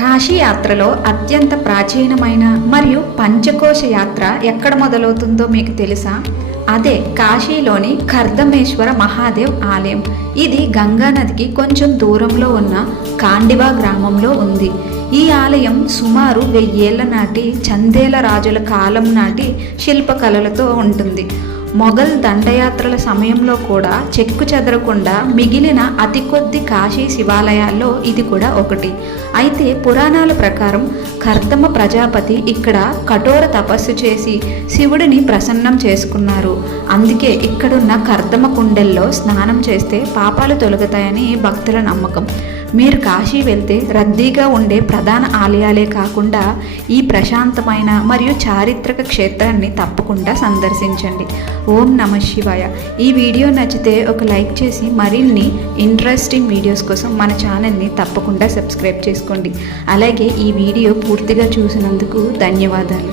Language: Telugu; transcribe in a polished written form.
కాశీ యాత్రలో అత్యంత ప్రాచీనమైన మరియు పంచకోశ యాత్ర ఎక్కడ మొదలవుతుందో మీకు తెలుసా? అదే కాశీలోని కర్దమేశ్వర మహాదేవ్ ఆలయం. ఇది గంగా నదికి కొంచెం దూరంలో ఉన్న కాండివా గ్రామంలో ఉంది. ఈ ఆలయం సుమారు 1000 ఏళ్ల నాటి చందేల రాజుల కాలం నాటి శిల్పకళలతో ఉంటుంది. మొఘల్ దండయాత్రల సమయంలో కూడా చెక్కు చెదరకుండా మిగిలిన అతి కొద్ది కాశీ శివాలయాల్లో ఇది కూడా ఒకటి. అయితే పురాణాల ప్రకారం కర్దమ ప్రజాపతి ఇక్కడ కఠోర తపస్సు చేసి శివుడిని ప్రసన్నం చేసుకున్నారు. అందుకే ఇక్కడున్న కర్దమ కుండెల్లో స్నానం చేస్తే పాపాలు తొలగుతాయని భక్తుల నమ్మకం. మీరు కాశీ వెళ్తే రద్దీగా ఉండే ప్రధాన ఆలయాలే కాకుండా ఈ ప్రశాంతమైన మరియు చారిత్రక క్షేత్రాన్ని తప్పకుండా సందర్శించండి. ఓం నమః శివాయ. ఈ వీడియో నచ్చితే ఒక లైక్ చేసి మరిన్ని ఇంట్రెస్టింగ్ వీడియోస్ కోసం మన ఛానల్ని తప్పకుండా సబ్స్క్రైబ్ చేసుకోండి. అలాగే ఈ వీడియో పూర్తిగా చూసినందుకు ధన్యవాదాలు.